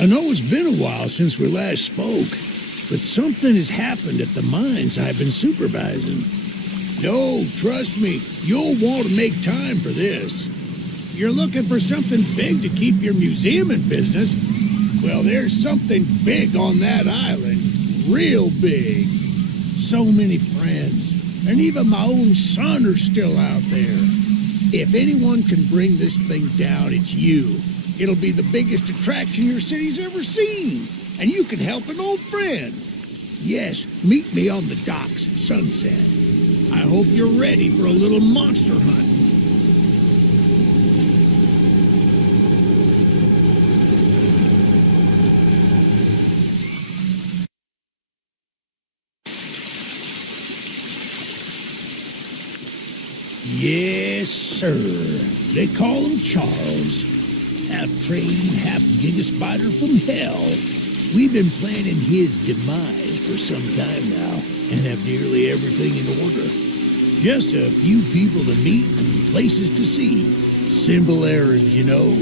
I know it's been a while since we last spoke, but something has happened at the mines I've been supervising. No, trust me, you'll want to make time for this. You're looking for something big to keep your museum in business? Well, there's something big on that island. Real big. So many friends, and even my own son are still out there. If anyone can bring this thing down, it's you. It'll be the biggest attraction your city's ever seen, and you can help an old friend. Yes, meet me on the docks at sunset. I hope you're ready for a little monster hunt. Yes, sir. They call him Charles. Half train, half gigaspider from hell. We've been planning his demise for some time now, and have nearly everything in order. Just a few people to meet and places to see. Simple errands, you know.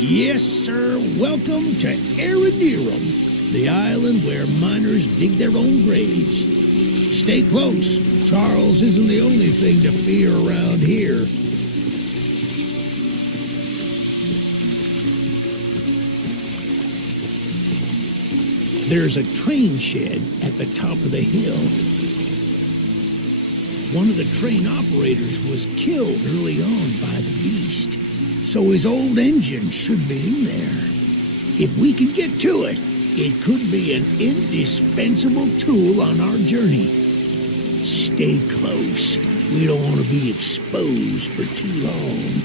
Yes, sir. Welcome to Aranerum, the island where miners dig their own graves. Stay close. Charles isn't the only thing to fear around here. There's a train shed at the top of the hill. One of the train operators was killed early on by the beast, so his old engine should be in there. If we can get to it, it could be an indispensable tool on our journey. Stay close. We don't want to be exposed for too long.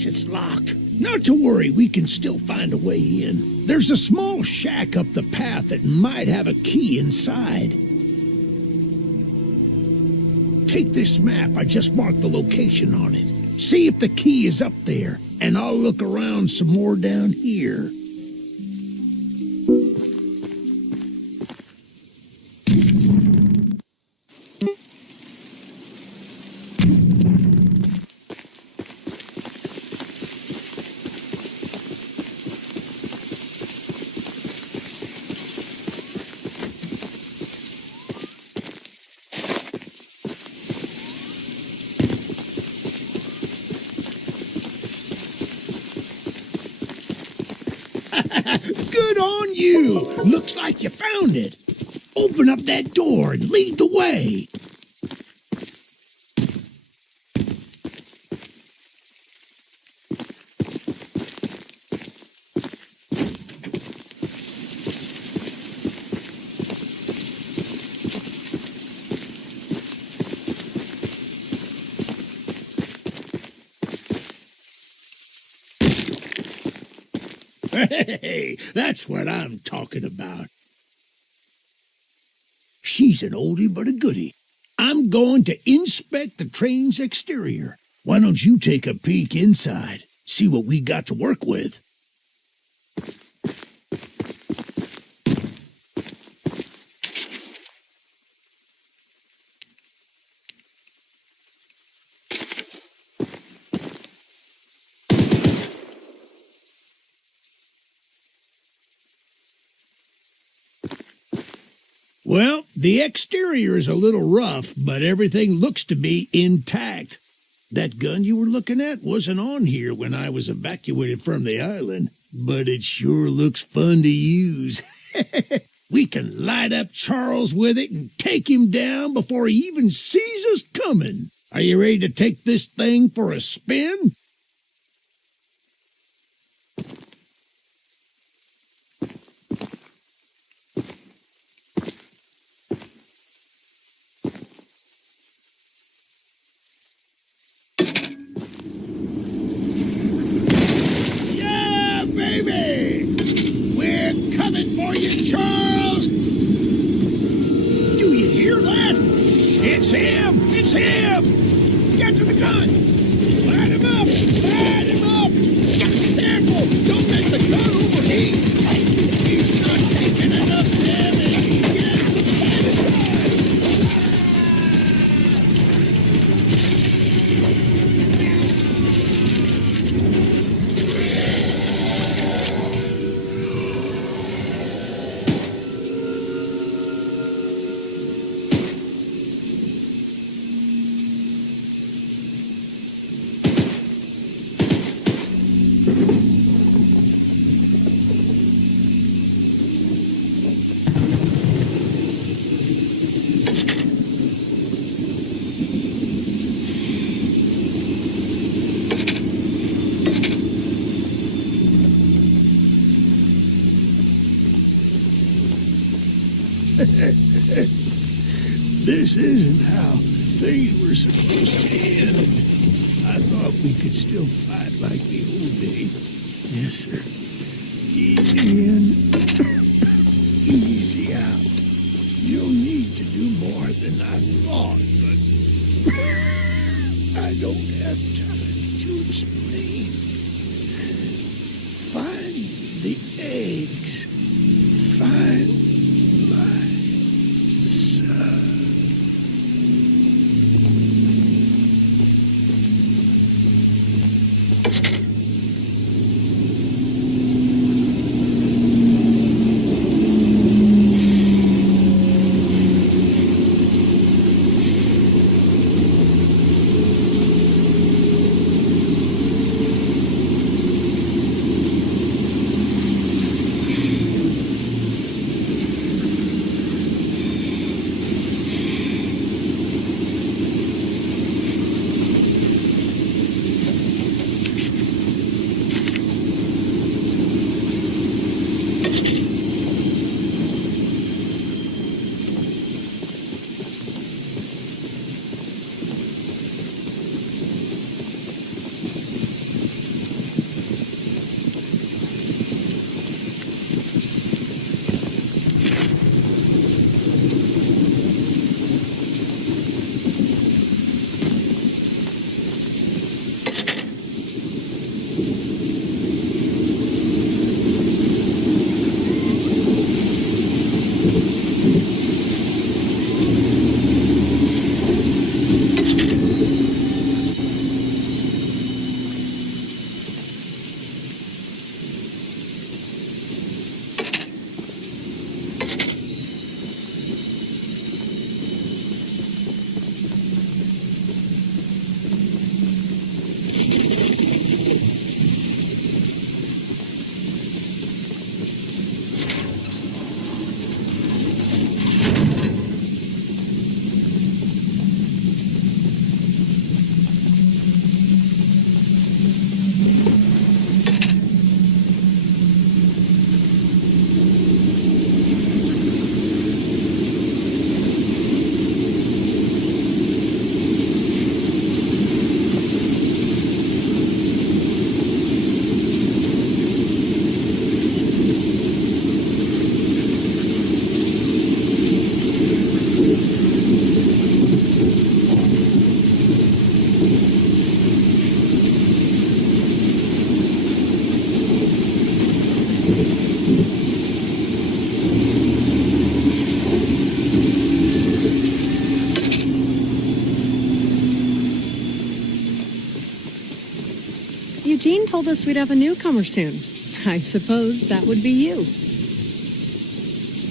It's locked. Not to worry, we can still find a way in. There's a small shack up the path that might have a key inside. Take this map. I just marked the location on it. See if the key is up there, and I'll look around some more down here. Good on you! Looks like you found it. Open up that door and lead the way. Hey, that's what I'm talking about. She's an oldie but a goodie. I'm going to inspect the train's exterior. Why don't you take a peek inside? See what we got to work with. Well, the exterior is a little rough, but everything looks to be intact. That gun you were looking at wasn't on here when I was evacuated from the island, but it sure looks fun to use. We can light up Charles with it and take him down before he even sees us coming. Are you ready to take this thing for a spin? This isn't how things were supposed to end. I thought we could still fight like the old days. Yes, sir. Easy in, easy out. You'll need to do more than I thought, but I don't have time to explain. Find the eggs. Find my son. Eugene told us we'd have a newcomer soon. I suppose that would be you.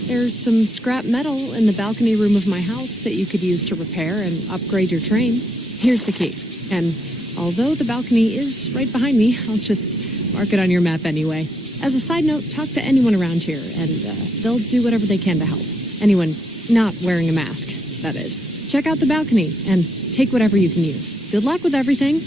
There's some scrap metal in the balcony room of my house that you could use to repair and upgrade your train. Here's the key. And although the balcony is right behind me, I'll just mark it on your map anyway. As a side note, talk to anyone around here, and they'll do whatever they can to help. Anyone not wearing a mask, that is. Check out the balcony and take whatever you can use. Good luck with everything.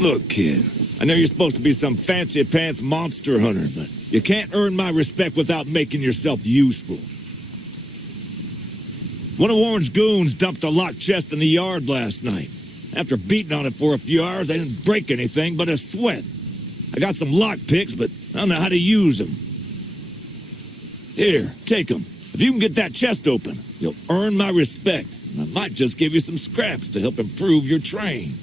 Look, kid, I know you're supposed to be some fancy-pants monster hunter, but you can't earn my respect without making yourself useful. One of Warren's goons dumped a locked chest in the yard last night. After beating on it for a few hours, I didn't break anything but a sweat. I got some lock picks, but I don't know how to use them. Here, take them. If you can get that chest open, you'll earn my respect. And I might just give you some scraps to help improve your train.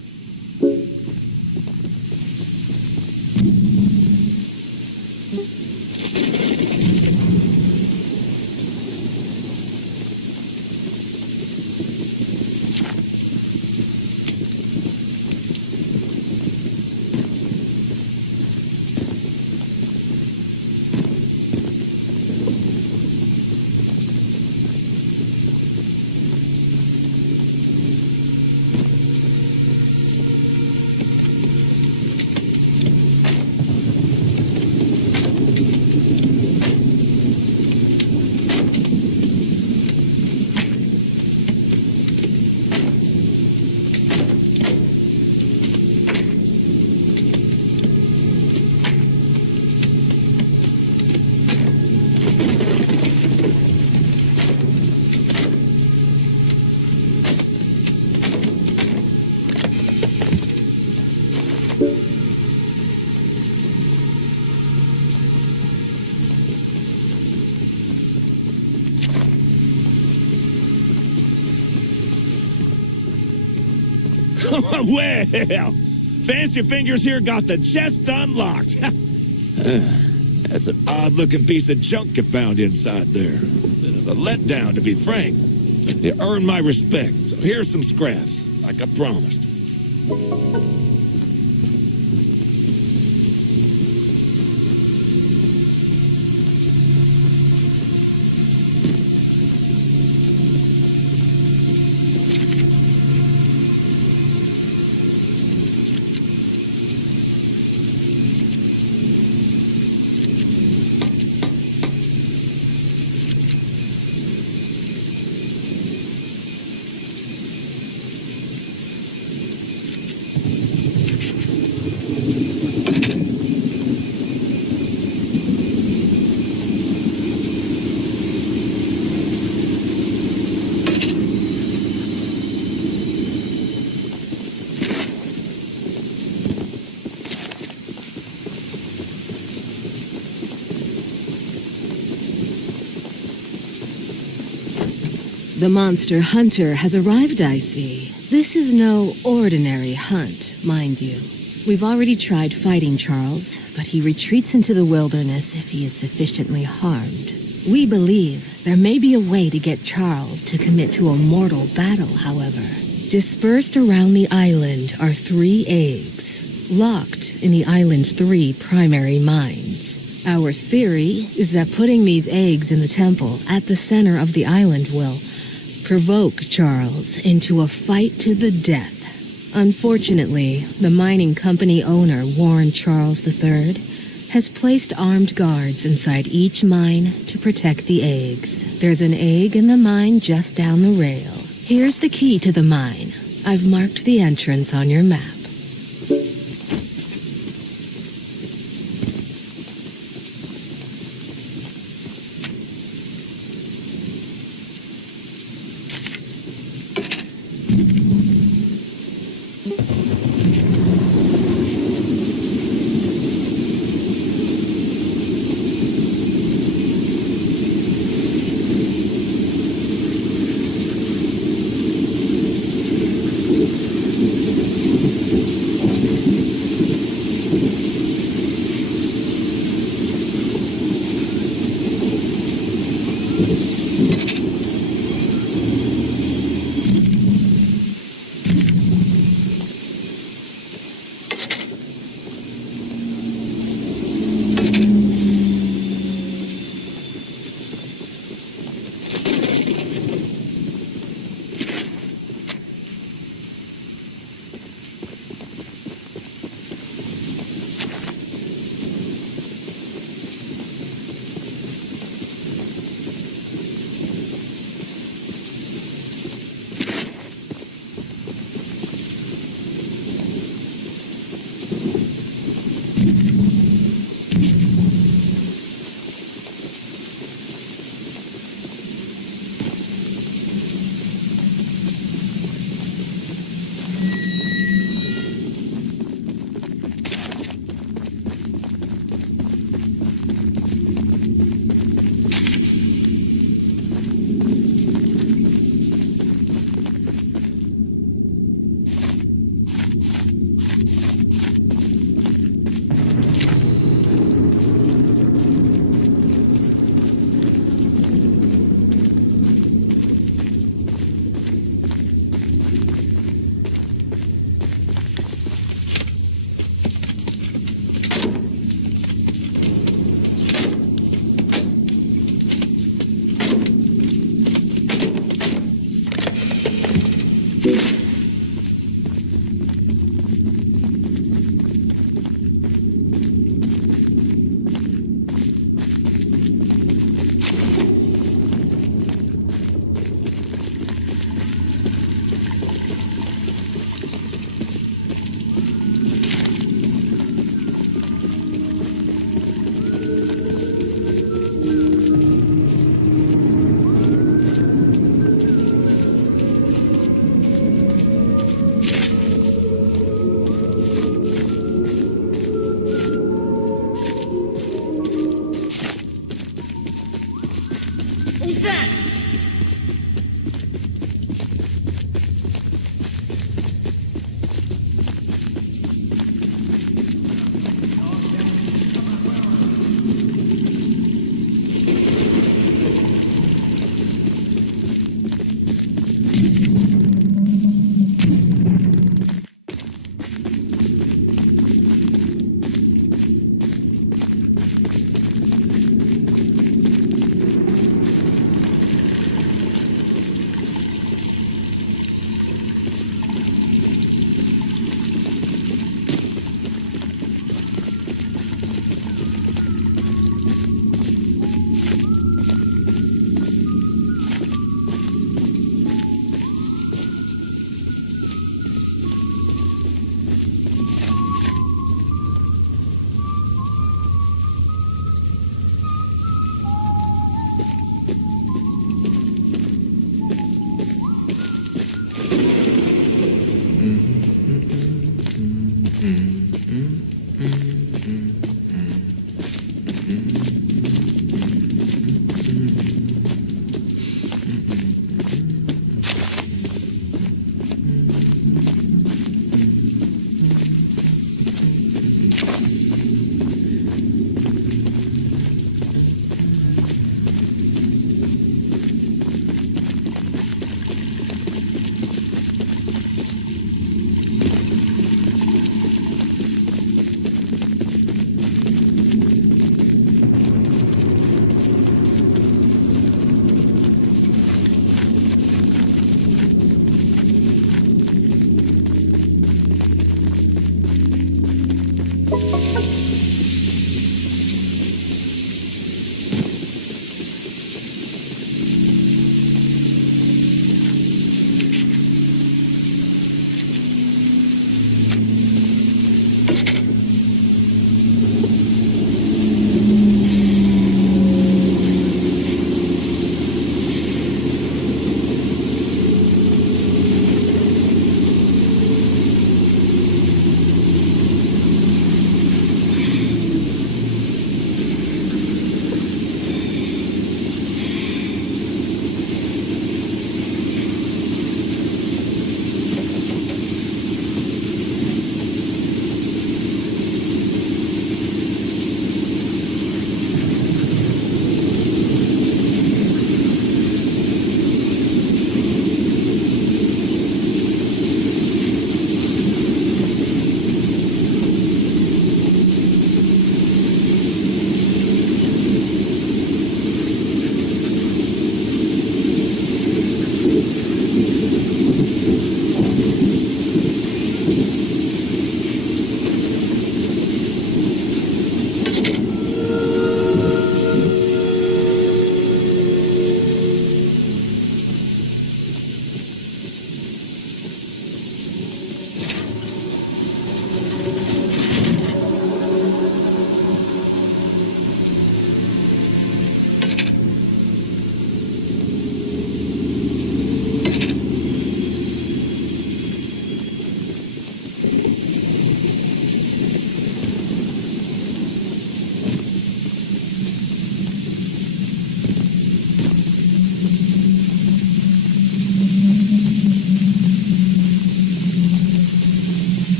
Well, Fancy Fingers here got the chest unlocked. That's an odd-looking piece of junk you found inside there. Bit of a letdown, to be frank. You earned my respect, so here's some scraps, like I promised. The monster hunter has arrived, I see. This is no ordinary hunt, mind you. We've already tried fighting Charles, but he retreats into the wilderness if he is sufficiently harmed. We believe there may be a way to get Charles to commit to a mortal battle, however. Dispersed around the island are 3 eggs, locked in the island's 3 primary mines. Our theory is that putting these eggs in the temple at the center of the island will provoke Charles into a fight to the death. Unfortunately, the mining company owner, Warren Charles III, has placed armed guards inside each mine to protect the eggs. There's an egg in the mine just down the rail. Here's the key to the mine. I've marked the entrance on your map. Who's that?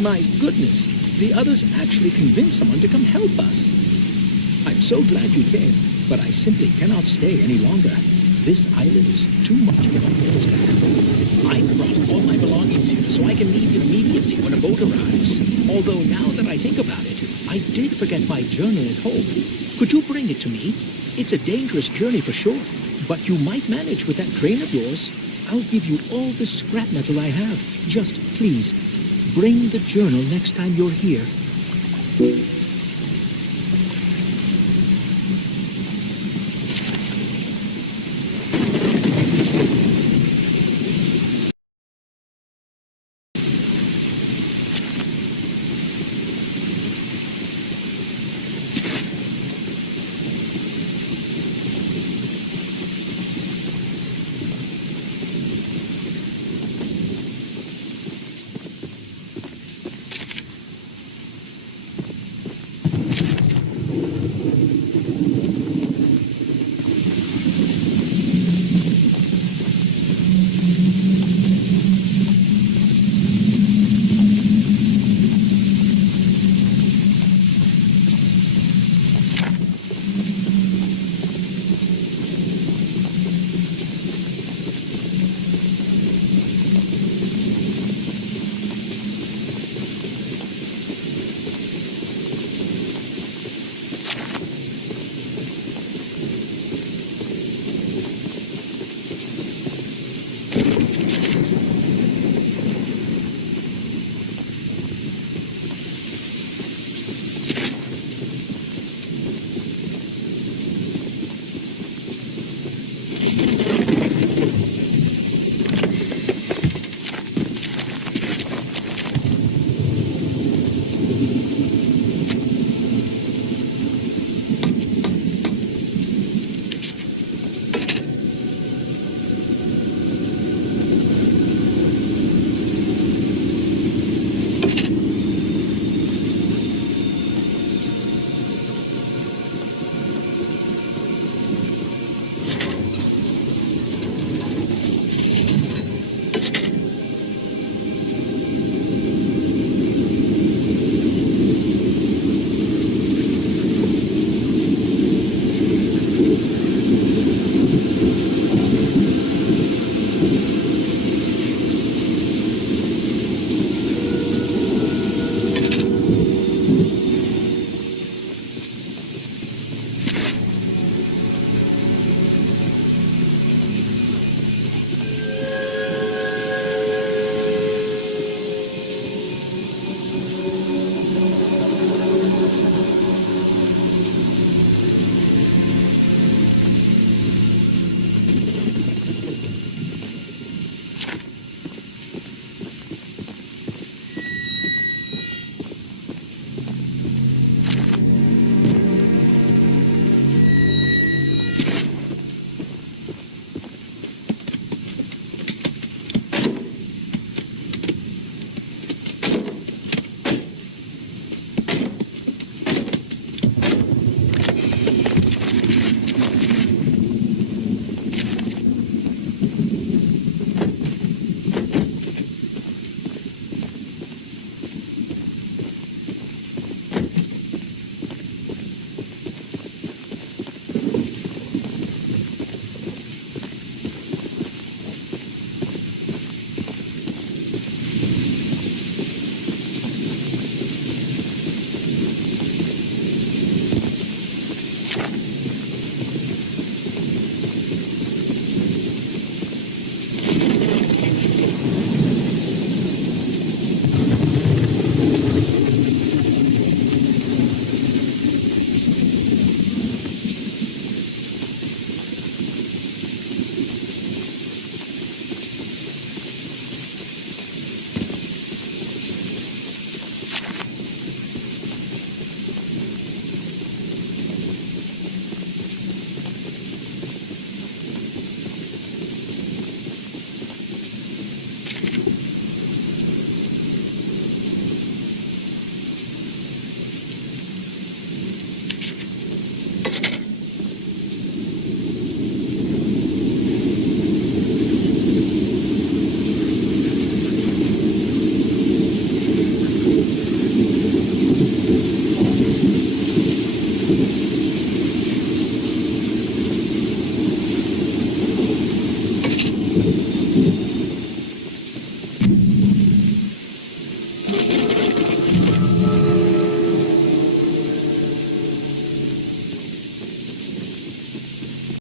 My goodness, the others actually convinced someone to come help us. I'm so glad you came, but I simply cannot stay any longer. This island is too much for my nerves to handle. I brought all my belongings here so I can leave immediately when a boat arrives. Although now that I think about it, I did forget my journal at home. Could you bring it to me? It's a dangerous journey for sure, but you might manage with that train of yours. I'll give you all the scrap metal I have. Just please, bring the journal next time you're here.